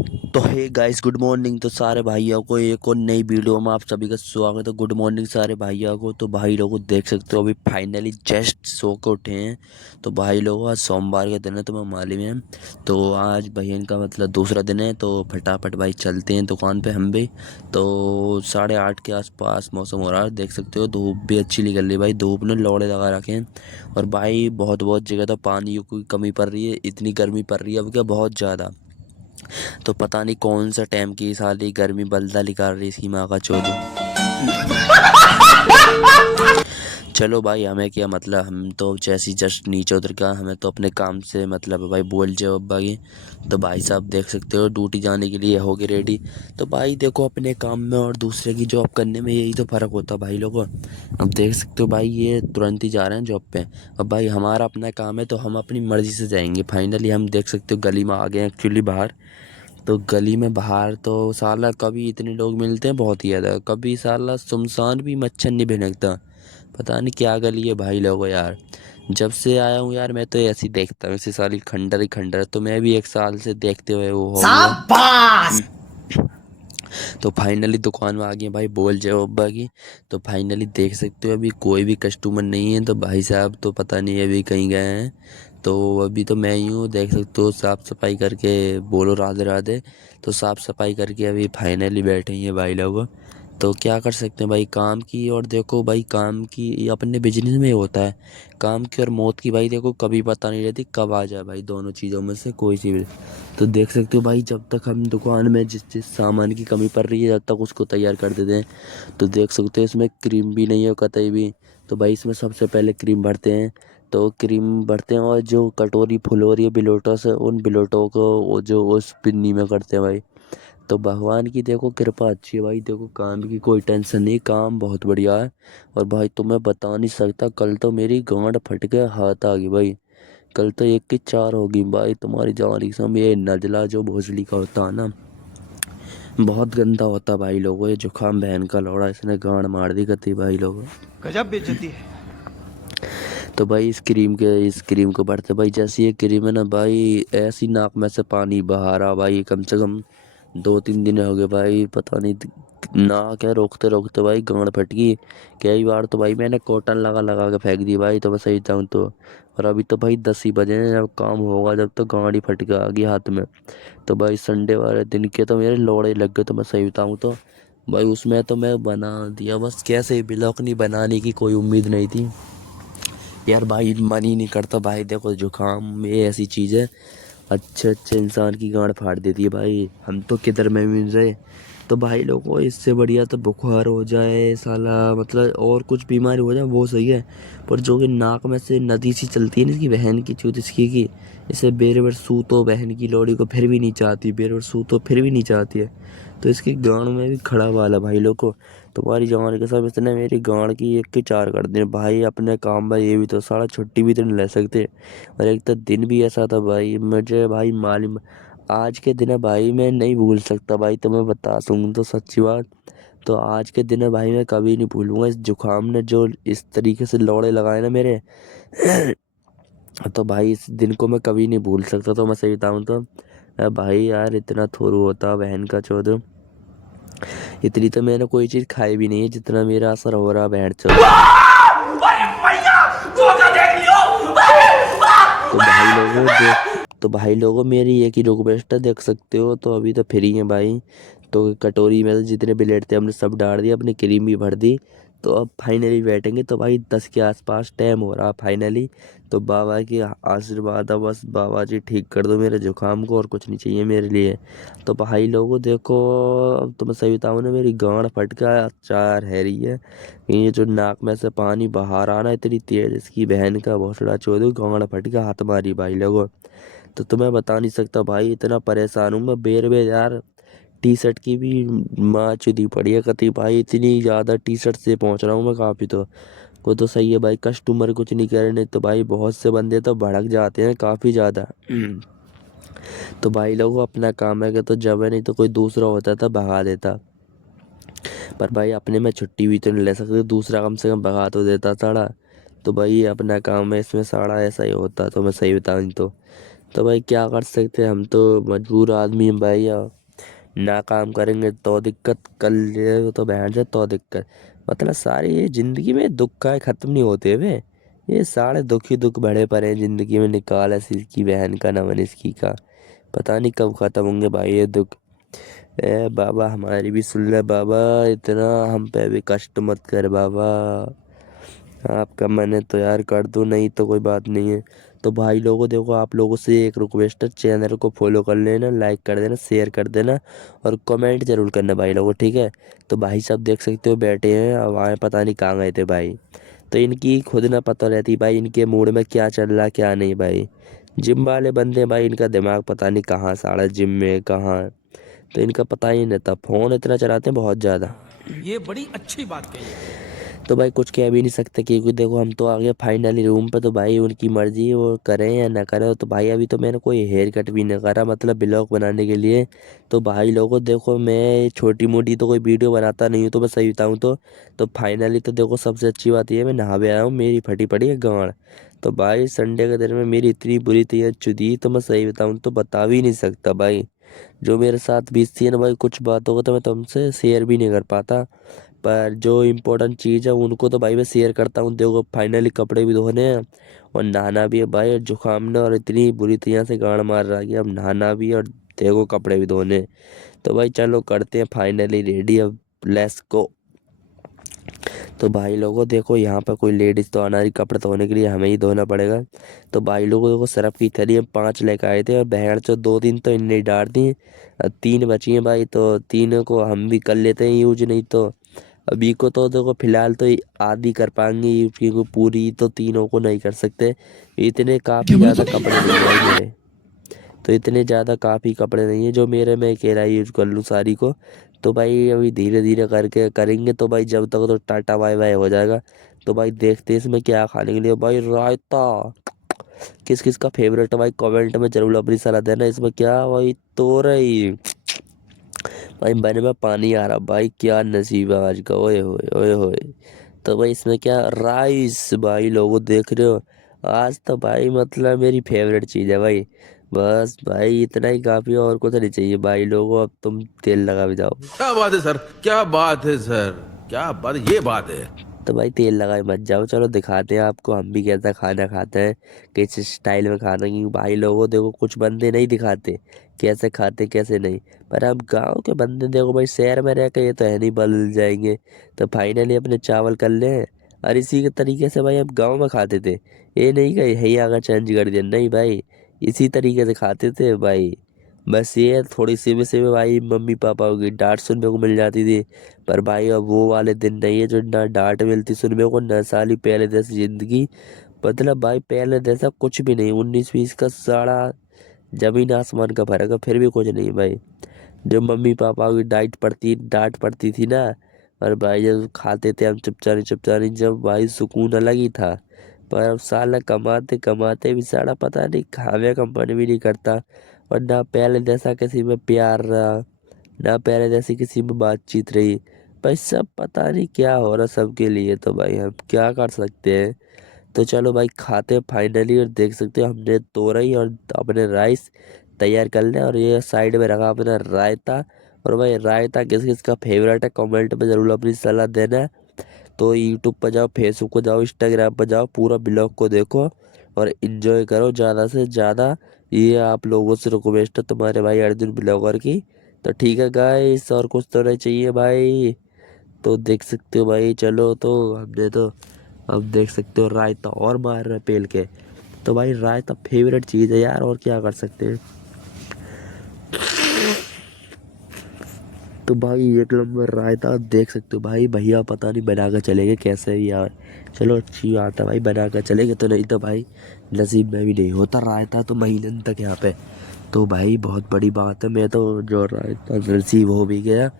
तो hey guys, good morning. तो सारे भाइयों को एक और नई वीडियो में आप सभी का स्वागत है। गुड मॉर्निंग सारे भाइयों को। तो भाई लोगों देख सकते हो अभी फाइनली जस्ट सो के उठे हैं। तो भाई लोगों आज सोमवार का दिन है, तुम्हें मालूम है। तो आज बहन का मतलब दूसरा दिन है, तो फटाफट भाई चलते हैं दुकान पे हम भी। तो 8:30 के आसपास मौसम हो रहा है, देख सकते हो। धूप भी अच्छी निकल रही है भाई, धूप ने लौड़े लगा रखे हैं। और भाई बहुत बहुत जगह तो पानी की कमी पड़ रही है, इतनी गर्मी पड़ रही है अब क्या, बहुत ज़्यादा। तो पता नहीं कौन सा टाइम की साली गर्मी बल्दा निकाल रही इसकी माँ का चोदो। चलो भाई, हमें क्या मतलब, हम तो जैसी जस्ट नीचे उतर का, हमें तो अपने काम से मतलब है भाई, बोल जाओ अब्बा की। तो भाई साहब देख सकते हो ड्यूटी जाने के लिए हो गए रेडी। तो भाई देखो, अपने काम में और दूसरे की जॉब करने में यही तो फ़र्क होता है भाई लोगों। अब देख सकते हो भाई, ये तुरंत ही जा रहे हैं जॉब पे। अब भाई हमारा अपना काम है तो हम अपनी मर्ज़ी से जाएंगे। फाइनली हम देख सकते हो गली में आ गए एक्चुअली बाहर। तो गली में बाहर तो साला कभी इतने लोग मिलते हैं, बहुत ही ज़्यादा। कभी साला सुनसान भी मच्छर नहीं भिनकता। पता नहीं क्या गली है भाई लोगों यार। जब से आया हूँ यार, मैं तो ऐसे ही देखता हूँ, इसी साली खंडर ही खंडर। तो मैं भी 1 साल से देखते हुए वो हो गया। शाबाश। तो फाइनली दुकान में आ गए भाई, बोल जाओ अब्बा की। तो फाइनली देख सकते हो अभी कोई भी कस्टमर नहीं है। तो भाई साहब तो पता नहीं अभी कहीं गए हैं। तो अभी तो मैं ही हूँ, देख सकते हो। साफ़ सफाई करके बोलो राधे राधे। तो साफ़ सफाई करके अभी फाइनली बैठे हैं भाई लोग। तो क्या कर सकते हैं भाई, काम की। और देखो भाई, काम की ये अपने बिजनेस में होता है। काम की और मौत की भाई देखो कभी पता नहीं रहती, कब आ जाए भाई, दोनों चीज़ों में से कोई सी भी। तो देख सकते हो भाई, जब तक हम दुकान में जिस जिस सामान की कमी पड़ रही है, जब तक उसको तैयार कर देते हैं। तो देख सकते हो इसमें क्रीम भी नहीं है कतई भी। तो भाई इसमें सबसे पहले क्रीम भरते हैं। तो क्रीम भरते हैं, और जो कटोरी फुल हो रही है बिलोटों से, उन बिलोटों को वो जो उस पिन्नी में करते हैं भाई। तो भगवान की देखो कृपा अच्छी है भाई, देखो काम की कोई टेंशन नहीं, काम बहुत बढ़िया है। और भाई तुम्हें बता नहीं सकता, कल तो मेरी गांड फट के हाथ आ गई भाई। कल तो एक की चार होगी भाई, तुम्हारी जान कसम। ये नजला जो भोसड़ी का होता है ना, बहुत गंदा होता भाई लोगों। ये जुकाम बहन का लौड़ा, इसने गांड मार दी कती भाई लोगों। गजब बेइज्जती है। तो भाई इस क्रीम को बढ़ते भाई, जैसी ये क्रीम है ना भाई, ऐसी नाक में से पानी बहा रहा भाई। कम से कम 2-3 दिन हो गए भाई, पता नहीं ना क्या, रोकते रोकते भाई गांड फट गई। कई बार तो भाई मैंने कॉटन लगा लगा के फेंक दी भाई, तो मैं सही बताऊँ तो। और अभी तो भाई 10 ही बजे हैं, जब काम होगा जब तो गांड ही फट के आ गई हाथ में। तो भाई संडे वाले दिन के तो मेरे लोड़े लग गए, तो मैं सही बताऊँ तो। भाई उसमें तो मैं बना दिया बस, कैसे ब्लॉक नहीं, बनाने की कोई उम्मीद नहीं थी यार भाई। मन ही नहीं करता भाई, देखो जुकाम ये ऐसी चीज़ है, अच्छे अच्छे इंसान की गांड फाड़ देती है भाई। हम तो किधर में मिल रहे। तो भाई लोगों, इससे बढ़िया तो बुखार हो जाए साला, मतलब और कुछ बीमारी हो जाए वो सही है। पर जो कि नाक में से नदी सी चलती है ना, इसकी बहन की चूत इसकी की, इसे बेर बेर सू तो बहन की लोड़ी को फिर भी नहीं चाहती, बेर बेर सू तो फिर भी नहीं चाहती है। तो इसकी गांड में भी खड़ा वाला भाई लोग को। तुम्हारी जवान के साथ इसने मेरी गांड की एक के चार कर दिए भाई। अपने काम में ये भी तो साला छुट्टी भी तो नहीं ले सकते। और एक तो दिन भी ऐसा था भाई, मुझे भाई मालूम, आज के दिन है भाई मैं नहीं भूल सकता भाई, तो मैं बता दूँ तो सच्ची बात। तो आज के दिन है भाई, मैं कभी नहीं भूलूंगा। इस जुकाम ने जो इस तरीके से लौड़े लगाए ना मेरे, तो भाई इस दिन को मैं कभी नहीं भूल सकता। तो मैं सही बताऊँ तो भाई यार, इतना थोरू होता बहन का चौदह। इतनी तो मैंने कोई चीज़ खाई भी नहीं है जितना मेरा असर हो रहा बहन चौदह। तो भाई लोगों देख, तो भाई लोगों मेरी एक ही रिक्वेस्ट है, देख सकते हो तो अभी तो फ्री है भाई। तो कटोरी में तो जितने प्लेट थे हमने सब डाल दिया, अपनी क्रीम भी भर दी। तो अब फाइनली बैठेंगे। तो भाई 10 के आसपास टाइम हो रहा फाइनली। तो बाबा की आशीर्वाद है बस, बाबा जी ठीक कर दो मेरे जुकाम को, और कुछ नहीं चाहिए मेरे लिए। तो भाई लोगों देखो, अब तो मैं सही बताऊँ ना, मेरी गांड फट का चार है रही है। ये जो नाक में से पानी बाहर आना इतनी तेज, इसकी बहन का भोसड़ा चोदू गांड फट के हाथ मारी भाई लोगों। तो तुम्हें बता नहीं सकता भाई, इतना परेशान हूँ मैं। बेर बेर यार टी शर्ट की भी माँ चुदी पड़ी है कती भाई, इतनी ज़्यादा टी शर्ट से पहुँच रहा हूँ मैं काफ़ी। तो वो तो सही है भाई, कस्टमर कुछ नहीं कह रहे, नहीं तो भाई बहुत से बंदे तो भड़क जाते हैं काफ़ी ज़्यादा। तो भाई लोगों अपना काम है कि तो जब है, नहीं तो कोई दूसरा होता था भगा देता। पर भाई अपने में छुट्टी भी तो नहीं ले सकते, दूसरा कम से कम भगा तो देता साड़ा। तो भाई ये अपना काम है, इसमें साड़ा ऐसा ही होता। तो मैं सही बताऊँ तो तो भाई क्या कर सकते हैं, हम तो मजबूर आदमी हैं भाई। ना काम करेंगे तो दिक्कत, कर ले तो बहन से तो दिक्कत। मतलब सारी ये जिंदगी में दुख का खत्म नहीं होते वे। ये सारे दुख ही दुख बढ़े पड़े हैं जिंदगी में, निकाल ऐसी इसकी बहन का ना मन इसकी का। पता नहीं कब खत्म होंगे भाई ये दुख। ए बाबा हमारी भी सुन ले बाबा, इतना हम पे भी कष्ट मत कर बाबा। आपका मन है तो यार कर दो, नहीं तो कोई बात नहीं है। तो भाई लोगों देखो, आप लोगों से एक रिक्वेस्ट है, चैनल को फॉलो कर लेना, लाइक कर देना, शेयर कर देना और कमेंट जरूर करना भाई लोगों, ठीक है। तो भाई सब देख सकते हो बैठे हैं, अब आए पता नहीं कहाँ गए थे भाई। तो इनकी खुद ना पता रहती भाई इनके मूड में क्या चल रहा क्या नहीं भाई। जिम वाले बंदे भाई, इनका दिमाग पता नहीं कहाँ, सारा जिम में कहाँ। तो इनका पता ही नहीं था, फ़ोन इतना चलाते हैं बहुत ज़्यादा। ये बड़ी अच्छी बात कही। तो भाई कुछ कह भी नहीं सकते, क्योंकि देखो हम तो आ गए फाइनली रूम पे। तो भाई उनकी मर्जी है, वो करें या ना करें। तो भाई अभी तो मैंने कोई हेयर कट भी नहीं करा, मतलब ब्लॉग बनाने के लिए। तो भाई लोगों देखो, मैं छोटी मोटी तो कोई वीडियो बनाता नहीं हूँ, तो मैं सही बताऊँ तो फाइनली तो देखो सबसे अच्छी बात ये है, मैं नहा भी आया हूँ, मेरी फटी पड़ी है गाँड। तो भाई संडे के दिन में मेरी इतनी बुरी तबीयत चुदी, तो मैं सही बताऊँ तो बता भी नहीं सकता भाई। जो मेरे साथ बीतती है ना भाई, कुछ बातों को तो मैं तुमसे शेयर भी नहीं कर पाता। पर जो इम्पोर्टेंट चीज़ है उनको तो भाई मैं शेयर करता हूँ। देखो फाइनली कपड़े भी धोने हैं और नहाना भी है भाई। और जुकाम ने और इतनी बुरी तरह से गाड़ मार रहा है कि अब नहाना भी है और देखो कपड़े भी धोने हैं। तो भाई चलो करते हैं फाइनली रेडी, अब लेट्स गो। तो भाई लोगों देखो, यहाँ पर कोई लेडीज़ तो आना रही, कपड़े धोने के लिए हमें ही धोना पड़ेगा। तो भाई लोगों देखो, सरफ की थैली हम 5 लेकर आए थे और बहन चो 2 दिन तो इनने डांट दी। अब 3 बची हैं भाई, तो तीनों को हम भी कर लेते हैं यूज, नहीं तो अभी को तो देखो फिलहाल तो आधी कर पाएंगे यूज, क्योंकि पूरी तो तीनों को नहीं कर सकते। इतने काफ़ी ज़्यादा कपड़े नहीं है भाई मेरे। तो इतने ज़्यादा काफ़ी कपड़े नहीं है जो मेरे, मैं अकेला यूज कर लूँ सारी को। तो भाई अभी धीरे धीरे करके करेंगे, तो भाई जब तक तो टाटा बाय बाय हो जाएगा। तो भाई देखते हैं इसमें क्या खाने के लिए भाई, रायता। किस किस का फेवरेट है भाई, कमेंट में जरूर अपनी सलाह देना। इसमें क्या भाई, तो रही भाई मन में पानी आ रहा भाई, क्या नसीब है आज का, ओए होए ओए होए। तो भाई इसमें क्या, राइस भाई लोगों देख रहे हो। आज तो भाई मतलब मेरी फेवरेट चीज़ है भाई। बस भाई इतना ही काफ़ी, और कुछ नहीं चाहिए भाई लोगों, अब तुम तेल लगा भी जाओ। क्या बात है सर, क्या बात है सर, क्या बात, ये बात है। तो भाई तेल लगाए मत जाओ, चलो दिखाते हैं आपको हम भी कैसा खाना खाते हैं, किस स्टाइल में खाना। क्योंकि भाई लोगों देखो, कुछ बंदे नहीं दिखाते कैसे खाते कैसे नहीं। पर हम गांव के बंदे देखो भाई, शहर में रह के ये तो है नहीं बदल जाएंगे। तो फाइनली अपने चावल कर ले। और इसी के तरीके से भाई हम गाँव में खाते थे, ये नहीं कि यही आगा चेंज कर दिया, नहीं भाई। इसी तरीके से खाते थे भाई। बस ये थोड़ी सी भी से भी भाई मम्मी पापा की डांट सुनने को मिल जाती थी। पर भाई अब वो वाले दिन नहीं है जो ना डांट मिलती सुनने को, न साली पहले जैसी जिंदगी। मतलब भाई पहले जैसा कुछ भी नहीं, 19-20 का साड़ा जमीन आसमान का फर्क है, फिर भी कुछ नहीं भाई। जो मम्मी पापा की डांट पड़ती थी ना, और भाई जब खाते थे हम चुपचारी चुपचारी, जब भाई सुकून अलग ही था। पर अब साला कमाते कमाते भी साला पता नहीं खावे कंपनी भी नहीं करता। और ना पहले जैसा किसी में प्यार रहा, ना पहले जैसी किसी में बातचीत रही। भाई सब पता नहीं क्या हो रहा सबके लिए, तो भाई हम क्या कर सकते हैं। तो चलो भाई खाते हैं फाइनली, और देख सकते हो हमने तोरई और अपने राइस तैयार कर लिया, और ये साइड में रखा अपना रायता। और भाई रायता किस किस का फेवरेट है कमेंट में ज़रूर अपनी सलाह देना। तो यूट्यूब पर जाओ, फेसबुक को जाओ, इंस्टाग्राम पर जाओ, पूरा ब्लॉग को देखो और इन्जॉय करो ज़्यादा से ज़्यादा। ये आप लोगों से रिक्वेस्ट है तुम्हारे भाई अर्जुन ब्लॉगर की। तो ठीक है गाइस, और कुछ तो नहीं चाहिए भाई। तो देख सकते हो भाई, चलो तो हमने तो अब देख सकते हो रायता और मार रहे पेल के। तो भाई रायता फेवरेट चीज़ है यार, और क्या कर सकते हैं। तो भाई एक नंबर रायता देख सकते हो भाई, भैया पता नहीं बना कर चलेंगे कैसे भी यार। चलो अच्छी बात है भाई, बना कर चलेंगे, तो नहीं तो भाई नसीब में भी नहीं होता रायता तो महीने तक यहाँ पे। तो भाई बहुत बड़ी बात है, मैं तो जो रायता रिसीव हो भी गया।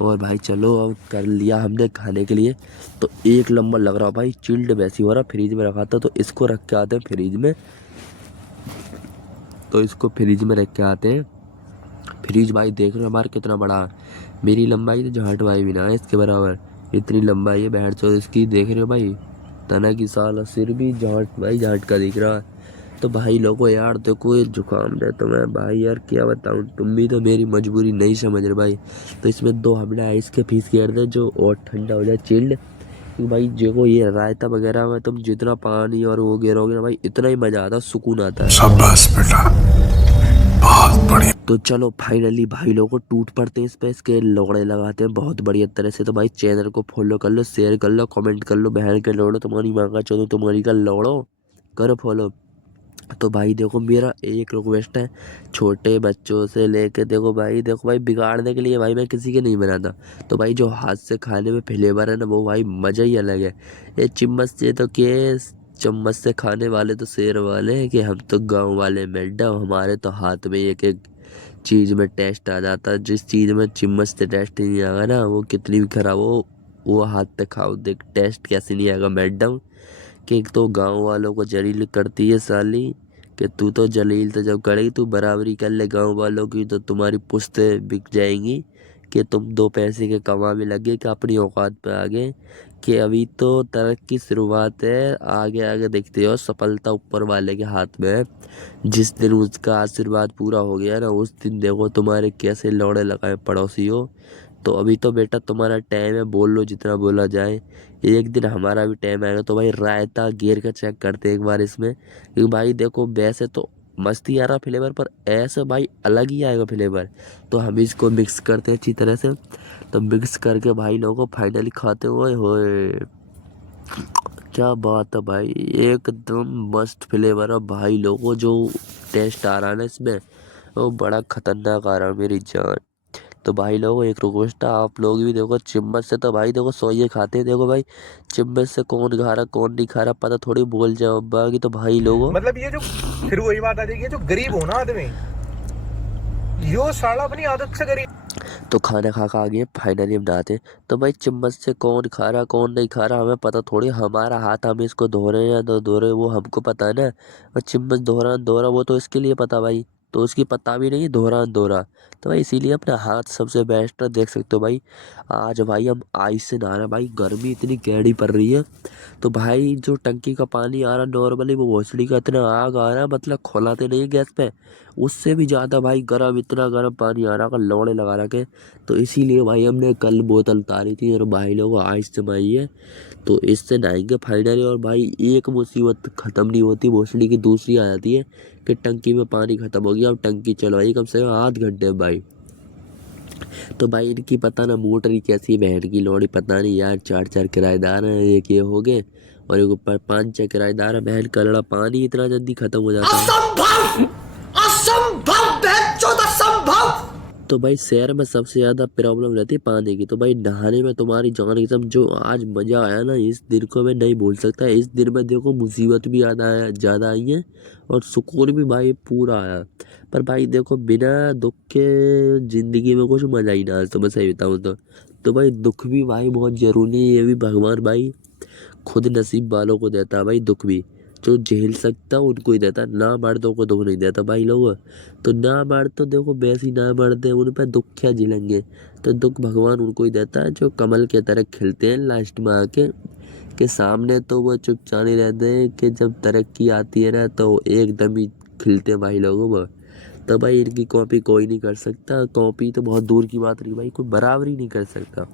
और भाई चलो अब कर लिया हमने खाने के लिए। तो एक नंबर लग रहा भाई, चिल्ड वैसी हो रहा, फ्रिज में रखा था तो इसको रख के आते हैं फ्रिज में। तो इसको फ्रिज में रख के आते हैं। फ्रिज भाई देख रहे हो हमारा कितना बड़ा है। मेरी लंबाई तो जहाट भाई भी ना है इसके बराबर, इतनी लंबाई है 62 इसकी, देख रहे हो भाई। तना की साल सिर भी जहाट भाई जहाट का दिख रहा है। तो भाई लोगों यार देखो ये जुकाम है तो मैं भाई यार क्या बताऊँ, तुम भी तो मेरी मजबूरी नहीं समझ रहे भाई। तो इसमें 2 हमने आइस के पीस कर दे जो और ठंडा हो जाए चिल्ड। क्योंकि भाई देखो ये रायता वगैरह में तुम जितना पानी और वो गिरोगे ना भाई इतना ही मजा आता है, सुकून आता है। शाबाश बेटा, बहुत बढ़िया। तो चलो फाइनली भाई लोगों को टूट पड़ते हैं इस पे, इसके लोड़े लगाते हैं बहुत बढ़िया तरह से। तो भाई चैनल को फॉलो कर लो, शेयर कर लो, कमेंट कर लो, बहन के लोड़ो तुम्हारी माँ का चलो तुम्हारी का लोड़ो करो फॉलो। तो भाई देखो मेरा एक रिक्वेस्ट है छोटे बच्चों से लेके, देखो भाई बिगाड़ने के लिए भाई मैं किसी के नहीं बनाता। तो भाई जो हाथ से खाने में फ्लेवर है ना वो भाई मज़ा ही अलग है। ये चम्मच से तो के चम्मच से खाने वाले तो शेर वाले हैं कि हम तो गांव वाले मैडम, हमारे तो हाथ में एक एक चीज़ में टेस्ट आ जाता है। जिस चीज़ में चम्मच से टेस्ट नहीं आएगा ना वो कितनी भी खराब हो वो हाथ पे खाओ देख टेस्ट कैसे नहीं आएगा मैडम। कि एक तो गांव वालों को जलील करती है साली, कि तू तो जलील तो जब करेगी तू बराबरी कर ले गांव वालों की तो तुम्हारी पुश्तें बिक जाएंगी। कि तुम 2 पैसे के कमाने लगे कि अपनी औकात पे आगे। कि अभी तो तरक्की की शुरुआत है, आगे आगे देखते हो सफलता ऊपर वाले के हाथ में है। जिस दिन उसका आशीर्वाद पूरा हो गया ना उस दिन देखो तुम्हारे कैसे लौड़े लगाए पड़ोसी हो। तो अभी तो बेटा तुम्हारा टाइम है, बोल लो जितना बोला जाए। एक दिन हमारा भी टाइम आएगा तो भाई रायता घेर कर चेक करते हैं एक बार इसमें। क्योंकि भाई देखो वैसे तो मस्ती आ रहा फ्लेवर पर ऐसे भाई अलग ही आएगा फ्लेवर। तो हम इसको मिक्स करते हैं अच्छी तरह से। तो मिक्स करके भाई लोगों को फाइनली खाते हुए होए क्या बात है भाई, एकदम मस्त फ्लेवर है भाई लोगों। जो टेस्ट आ रहा है ना इसमें वो बड़ा खतरनाक आ रहा है मेरी जान। तो भाई लोगों एक रिक्वेस्ट है आप लोग भी देखो चम्मच से तो भाई देखो सोइए खाते हैं देखो भाई। चम्मच से कौन खा रहा कौन नहीं खा रहा पता थोड़ी बोल जाओ बाकी। तो भाई लोगों मतलब ये जो फिर वही बात आ जाएगी, जो गरीब हो ना आदमी, यो साला अपनी आदत से गरीब। तो खाना खा खा आ गए फाइनली हम नहाते हैं। तो भाई चम्मच से कौन खा रहा कौन नहीं खा रहा हमें पता थोड़ी, हमारा हाथ हम इसको धो रहे हैं या तो धो रहे वो हमको पता है ना। और चम्मच धो रहा वो तो इसके लिए पता भाई, तो उसकी पता भी नहीं धो रहा। तो भाई इसीलिए अपना हाथ सबसे बेस्ट है, देख सकते हो भाई। आज भाई हम आइस से नहा रहे हैं भाई, गर्मी इतनी गहरी पड़ रही है। तो भाई जो टंकी का पानी आ रहा नॉर्मली वो भोसड़ी का इतना आग आ रहा है, मतलब खोलाते नहीं गैस पे, उससे भी ज़्यादा भाई गर्म, इतना गर्म पानी आ रहा का लौड़े लगा रखे। तो इसीलिए भाई हमने कल बोतल उतारी थी और भाई लोगों आइस जमाई है तो इससे नहाएंगे फाइनली। और भाई एक मुसीबत ख़त्म नहीं होती भोसड़ी की दूसरी आ जाती है कि टंकी में पानी ख़त्म हो गया, अब टंकी चलवाई कम से कम आध घंटे में भाई। तो भाई इनकी पता ना मोटर ही कैसी है बहन की लौड़ी पता नहीं यार। 4 किराएदार हैं, एक ये हो गए और एक ऊपर 5 किराएदार है। बहन का लड़ा पानी इतना जल्दी खत्म हो जाता है। असंभव, असंभव, बेचौद असंभव। तो भाई शहर में सबसे ज्यादा प्रॉब्लम रहती है पानी की। तो भाई नहाने में तुम्हारी जान एकदम, जो आज मजा आया ना इस दिन को मैं नहीं भूल सकता। इस दिन में देखो मुसीबत भी ज्यादा आई है और सुकून भी भाई पूरा आया। पर भाई देखो बिना दुख के जिंदगी में कुछ मजा ही ना, आज तो मैं सही बताऊँ तो भाई दुख भी भाई बहुत जरूरी है। ये भी भगवान भाई खुद नसीब वालों को देता है भाई दुख भी, जो झेल सकता उनको ही देता, ना मर्दों को दुख नहीं देता भाई लोग। तो ना मर्द तो देखो वैसे ही ना मर्दे उन पर दुख क्या झेलेंगे। तो दुख भगवान उनको ही देता है जो कमल के तरह खिलते हैं लास्ट में आके। के सामने तो वो चुपचाने रहते हैं कि जब तरक्की आती है ना तो एकदम ही खिलते हैं भाई लोगों वो। तो भाई इनकी कॉपी कोई नहीं कर सकता, कॉपी तो बहुत दूर की बात रही भाई, कोई बराबरी नहीं कर सकता।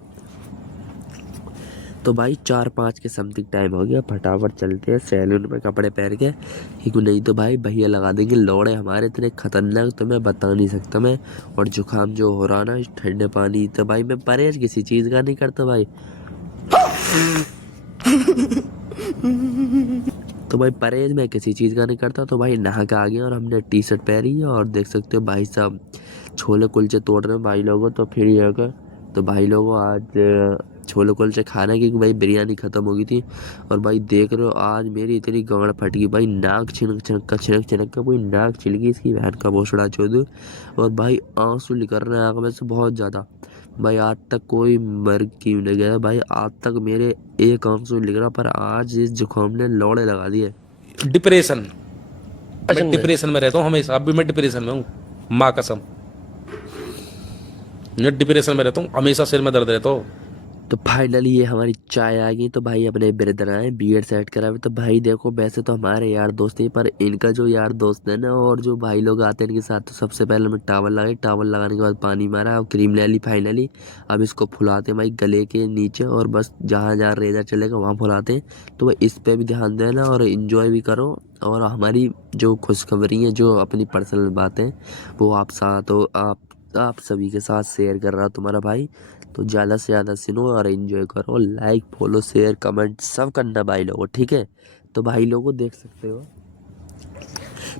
तो भाई 4-5 के समथिंग टाइम हो गया, फटाफट चलते हैं सैलून में कपड़े पहन के, क्योंकि नहीं तो भाई भैया लगा देंगे लौड़े हमारे इतने खतरनाक तो मैं बता नहीं सकता मैं। और जुकाम जो हो रहा ना इस ठंडे पानी, तो भाई मैं परहेज किसी चीज़ का नहीं करता भाई। तो भाई परहेज मैं किसी चीज़ का नहीं करता। तो भाई नहा के आ गया और हमने टी शर्ट पहनी है और देख सकते हो भाई साहब छोले कुलचे तोड़ रहे हैं भाई लोगों। तो फिर ये अगर तो भाई लोगों आज छोले कुलचे खाना क्योंकि भाई बिरयानी ख़त्म हो गई थी। और भाई देख रहे हो आज मेरी इतनी गांड फट गई भाई, नाक छिनक का पूरी नाक छिल गई इसकी बहन का भोसड़ा चौधरी। और भाई आंसू निकल रहे हैं आँख में से बहुत ज़्यादा भाई। आज तक कोई मर क्यों नहीं गया भाई, आज तक मेरे एक आंसू निकल रहा, पर आज इस जुकाम ने लौड़े लगा दिए। डिप्रेशन, मैं डिप्रेशन में रहता हूँ हमेशा, अब भी मैं डिप्रेशन में हूँ, माँ कसम। मैं डिप्रेशन में रहता हूँ हमेशा, सिर में दर्द रहता हो। तो फाइनली ये हमारी चाय आ गई। तो भाई अपने ब्रदर आए बीएड सेट करा। तो भाई देखो वैसे तो हमारे यार दोस्त हैं, पर इनका जो यार दोस्त है ना और जो भाई लोग आते हैं इनके साथ, तो सबसे पहले हमें टावल लगाई, टावल लगाने के बाद पानी मारा और क्रीम ले ली फाइनली। अब इसको फुलाते हैं भाई गले के नीचे, और बस जहाँ जहाँ रेजा चलेगा वहाँ फुलाते हैं। तो इस पे भी ध्यान देना और इन्जॉय भी करो। और हमारी जो खुशखबरी है, जो अपनी पर्सनल बातें, वो आप साथ हो, आप सभी के साथ शेयर कर रहा तुम्हारा भाई। तो ज़्यादा से ज़्यादा सुनो और एंजॉय करो, लाइक फॉलो शेयर कमेंट सब करना भाई लोगों, ठीक है। तो भाई लोगों देख सकते हो,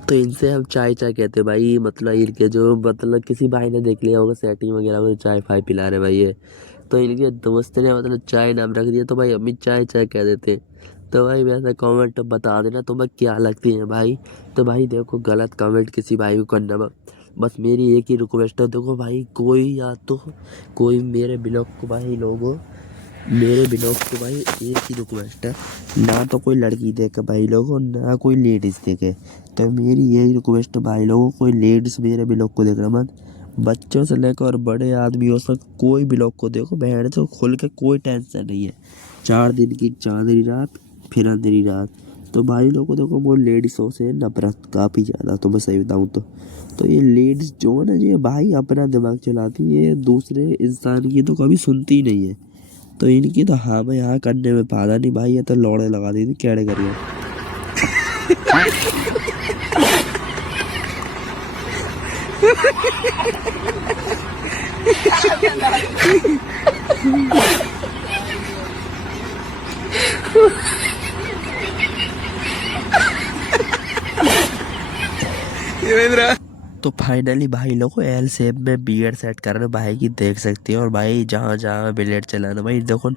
तो इनसे हम चाय चाय कहते हैं भाई। मतलब इनके जो मतलब किसी भाई ने देख लिया होगा सेटिंग वगैरह में चाय फाय पिला रहे भाई ये, तो इनके दोस्त ने मतलब चाय नाम रख दिया, तो भाई हम भी चाय चाय कह देते हैं। तो भाई वैसे कमेंट बता देना तुम्हें क्या लगती है भाई। तो भाई देखो गलत कमेंट किसी भाई को करना बस मेरी एक ही रिक्वेस्ट है। देखो भाई कोई या तो कोई मेरे ब्लॉग को भाई लोगों, मेरे ब्लॉग को भाई एक ही रिक्वेस्ट है, ना तो कोई लड़की देखे भाई लोगों, ना कोई लेडीज़ देखे। तो मेरी यही रिक्वेस्ट है भाई लोगों, कोई लेडीज़ मेरे ब्लॉग को देखना मत। बच्चों से लेकर बड़े आदमियों तक कोई ब्लॉग को देखो, बहन से खुल के, कोई टेंशन नहीं है। 4 दिन की चांदनी रात, फिर अंधेरी रात। तो भाई लोगों देखो वो लेडीज़ों से नफरत काफ़ी ज़्यादा, तो मैं सही बताऊँ तो ये लेडीज़ जो है ना, ये भाई अपना दिमाग चलाती है, दूसरे इंसान की तो कभी सुनती ही नहीं है। तो इनकी तो हाँ मैं यहाँ करने में फायदा नहीं भाई, ये तो लौड़े लगा दी थी कैड़े करिए। तो फाइनली भाई लोगों एल शेप में बियर्ड सेट करना भाई की देख सकते हो। और भाई जहाँ जहाँ ब्लेड चलाना भाई देखो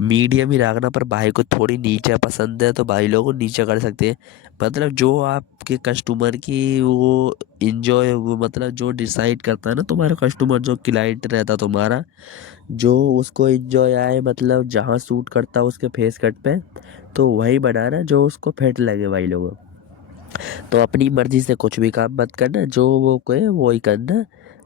मीडियम ही रखना, पर भाई को थोड़ी नीचे पसंद है तो भाई लोगों नीचे कर सकते हैं। मतलब जो आपके कस्टमर की वो इंजॉय, वो मतलब जो डिसाइड करता है ना तुम्हारा कस्टमर, जो क्लाइंट रहता तुम्हारा, जो उसको इंजॉय आए, मतलब जहाँ सूट करता है उसके फेस कट पे, तो वही बनाना जो उसको फिट लगे भाई लोगों। तो अपनी मर्जी से कुछ भी काम मत करना, जो वो कहे वो ही करना।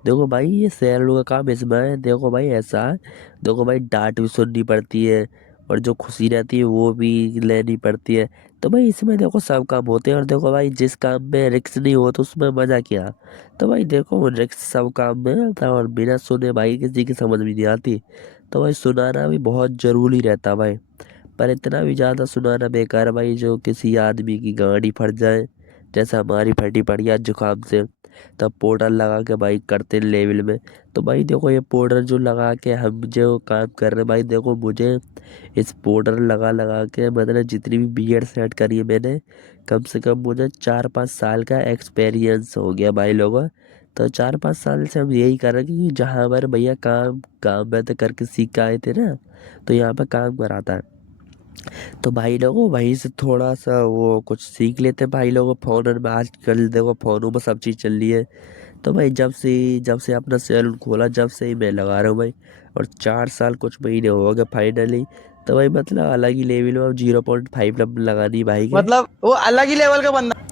देखो भाई ये सैलरी का काम इसमें है, देखो भाई ऐसा है, देखो भाई डांट भी सुननी पड़ती है, और जो खुशी रहती है वो भी लेनी पड़ती है। तो भाई इसमें देखो सब काम होते हैं, और देखो भाई जिस काम में रिस्क नहीं हो तो उसमें मज़ा क्या। तो भाई देखो रिस्क सब काम में आता है, और बिना सुने भाई किसी की समझ भी नहीं आती। तो भाई सुनाना भी बहुत ज़रूरी रहता है भाई, पर इतना भी ज़्यादा सुनाना बेकार है भाई, जो किसी आदमी की गाड़ी फट जाए, जैसे हमारी फटी पड़ी है जुकाम से, तब पाउडर लगा के भाई करते लेवल में। तो भाई देखो ये पाउडर जो लगा के हम जो काम कर रहे हैं भाई, देखो मुझे इस पाउडर लगा लगा के मतलब जितनी भी बियर्ड सेट करी है मैंने, कम से कम मुझे 4-5 साल का एक्सपीरियंस हो गया भाई लोगों। तो 4-5 साल से हम यही कर रहे हैं, क्योंकि जहाँ हमारे भैया काम काम में तो करके सीख के आए थे ना, तो यहाँ पर काम कराता है। तो भाई लोगों वहीं से थोड़ा सा वो कुछ सीख लेते हैं भाई लोगों। फ़ोन में आजकल देखो फ़ोनों में सब चीज़ चल रही है। तो भाई जब से अपना सैलून खोला, जब से ही मैं लगा रहा हूँ भाई, और 4 साल कुछ महीने हो गए फाइनली। तो भाई मतलब अलग ही लेवल में अब 0.5 नंबर लगानी भाई के, मतलब वो अलग ही लेवल का बंदा।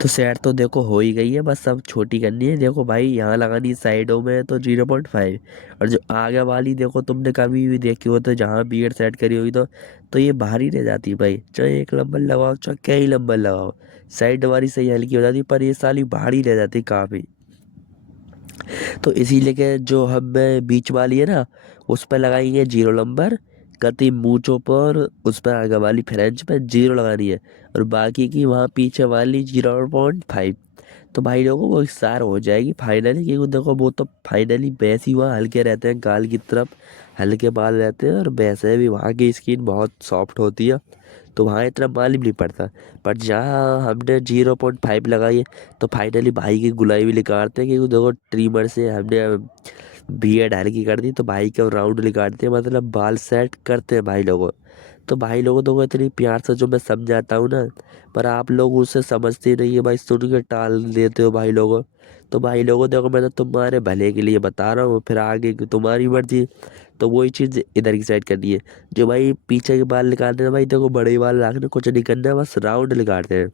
तो सेट तो देखो हो ही गई है, बस सब छोटी करनी है। देखो भाई यहाँ लगानी है साइडों में तो 0.5, और जो आगे वाली देखो तुमने कभी भी देखी हो तो जहाँ बियड सेट करी हुई तो ये भारी रह जाती है भाई, चाहे 1 नंबर लगाओ चाहे कई नंबर लगाओ, साइड वाली सही हल्की हो जाती है, पर ये साली भारी रह जाती है काफ़ी। तो इसीलिए के जो हमें बीच वाली है ना, उस पर लगाएंगे 0 नंबर, कति मूंछों पर उस पर आगे वाली फ्रेंच पे 0 लगानी है, और बाकी की वहाँ पीछे वाली 0.5। तो भाई लोगों वो इकसार हो जाएगी फाइनली, क्योंकि देखो वो तो फाइनली वैसे ही वहाँ हल्के रहते हैं, गाल की तरफ हल्के बाल रहते हैं, और वैसे भी वहाँ की स्किन बहुत सॉफ्ट होती है, तो वहाँ इतना मालूम नहीं पड़ता। पर जहाँ हमने 0.5 लगाई है, तो फाइनली भाई की गुलाई भी निकालते हैं, क्योंकि देखो ट्रिमर से हमने बियर्ड हल्की कर दी, तो भाई के राउंड निकालते हैं, मतलब बाल सेट करते हैं भाई लोगों। तो भाई लोगों को इतनी प्यार से जो मैं समझाता हूँ ना, पर आप लोग उसे समझते नहीं है भाई, सुन के टाल देते हो भाई लोगों। तो भाई लोगों देखो मैं तो तुम्हारे भले के लिए बता रहा हूँ, फिर आगे की तुम्हारी मर्जी। तो वही चीज़ इधर की साइड करनी है, जो भाई पीछे के बाल निकालते हैं भाई देखो बड़े बाल रखने, कुछ नहीं करना है, बस राउंड निकालते हैं।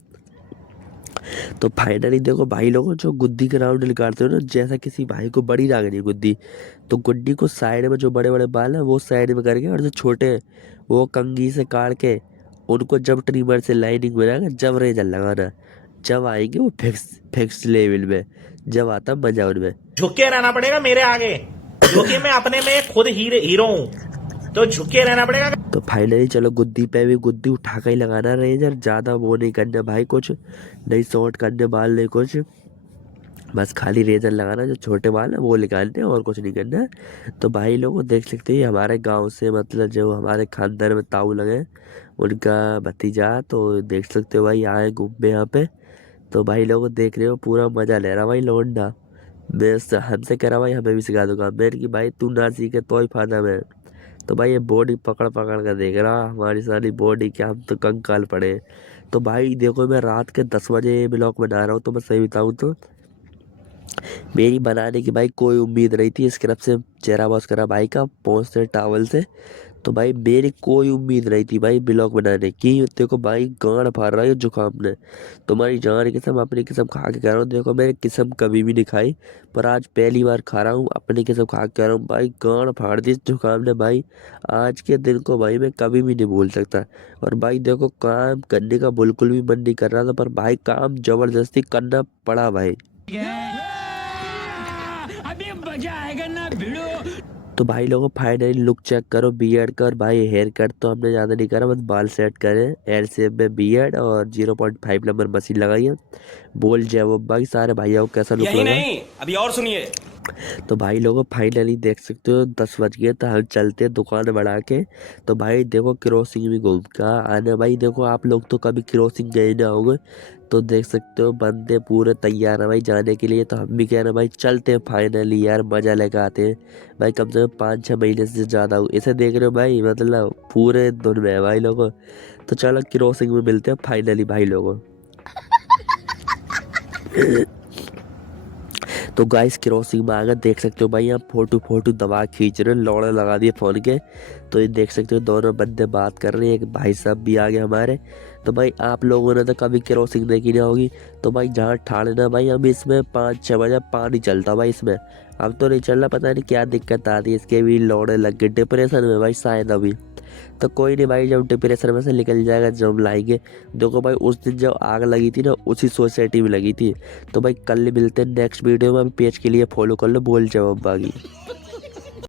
तो फाइनली देखो भाई लोगों, जो गुद्दी के राउंड निकालते हो ना, जैसा किसी भाई को बड़ी लग रही है गुद्दी, तो गुड्डी को साइड में जो बड़े बड़े बाल है वो साइड में करके, और जो छोटे हैं वो कंघी से काट के उनको जब ट्रिमर से लाइनिंग में लगाकर जब रेजर लगाना, जब आएंगे वो फिक्स लेवल में, जब आता मजा उनमें। झुक के रहना पड़ेगा मेरे आगे, क्योंकि मैं अपने में खुद हीरो हूँ, तो झुक के रहना पड़ेगा। तो फाइनली चलो गुद्दी पे भी गुद्दी उठा के ही लगाना रेजर, ज़्यादा वो नहीं करना भाई, कुछ नहीं शॉर्ट करने बाल नहीं कुछ, बस खाली रेजर लगाना, जो छोटे बाल है वो निकालने और कुछ नहीं करना। तो भाई लोगों देख सकते हैं हमारे गांव से, मतलब जो हमारे खानदान में ताऊ लगे उनका भतीजा, तो देख सकते हो भाई आए घूमने यहाँ पे। तो भाई लोगों देख रहे हो पूरा मजा ले रहा भाई लौंडा। मैं हमसे कह रहा भाई हमें भी सिखा दूंगा, मैंने कि भाई तू ना सीखे तो ही फायदा में। तो भाई ये बॉडी पकड़ पकड़ कर देख रहा हमारी सारी बॉडी, क्या हम तो कंकाल पड़े। तो भाई देखो मैं रात के 10 बजे ब्लॉग बना रहा हूँ, तो मैं सही बताऊँ तो मेरी बनाने की भाई कोई उम्मीद नहीं थी, स्क्रब से चेहरा वॉश करा भाई का पहुँचते टावल से। तो भाई मेरी कोई उम्मीद नहीं थी भाई ब्लॉग बनाने की। देखो भाई गांड फाड़ रहा है जुकाम ने, तुम्हारी जान कसम अपनी कसम खा के कह रहा हूँ। देखो मैंने कसम कभी भी नहीं खाई, पर आज पहली बार खा रहा हूँ, अपनी कसम खा के कह रहा हूँ भाई गांड फाड़ दी जुकाम ने भाई। आज के दिन को भाई मैं कभी भी नहीं भूल सकता। और भाई देखो काम करने का बिल्कुल भी मन नहीं कर रहा था, पर भाई काम जबरदस्ती करना पड़ा भाई। तो भाई लोगों फाइनली लुक चेक करो बियर्ड का, और भाई हेयर कट तो हमने ज़्यादा नहीं करा, बस बाल सेट करे, एयर शेप में बियर्ड और 0.5 नंबर मशीन लगाई है। बोल जय वो भाई सारे भाइयों को कैसा लुक लगा? नहीं, अभी और सुनिए। तो भाई लोगों फाइनली देख सकते हो 10 बज गए, तो हम चलते हैं दुकान बढ़ा के। तो भाई देखो क्रॉसिंग भी घूम का आने, भाई देखो आप लोग तो कभी क्रॉसिंग गए ना होंगे, तो देख सकते हो बंदे पूरे तैयार है भाई जाने के लिए। तो हम भी कह रहे हैं भाई चलते हैं फाइनली यार, मजा लेकर आते हैं भाई। कम से कम 5-6 महीने से ज़्यादा हो इसे देख रहे हो भाई, मतलब पूरे धुन में है भाई लोगों। तो चलो क्रॉसिंग में मिलते हैं फाइनली भाई लोगों। तो गाइस क्रॉसिंग में आ गए, देख सकते हो भाई यहाँ फोटो दबा खींच रहे हैं, लौड़े लगा दिए फ़ोन के। तो ये देख सकते हो दोनों बंदे बात कर रहे हैं, एक भाई साहब भी आ गए हमारे। तो भाई आप लोगों ने तो कभी क्रॉसिंग देखी ना होगी, तो भाई जहाँ ठाड़े ना भाई हम इसमें 5-6 बजे पानी चलता भाई इसमें, अब तो नहीं चल रहा, पता नहीं क्या दिक्कत आती है, इसके भी लौड़े लग गए डिप्रेशन में भाई शायद अभी। तो कोई नहीं भाई, जब डिप्रेशन में से निकल जाएगा जब लाएंगे। देखो भाई उस दिन जब आग लगी थी ना उसी सोसाइटी में लगी थी। तो भाई कल मिलते हैं नेक्स्ट वीडियो में, पेज के लिए फॉलो कर लो बोल जवाब बागी।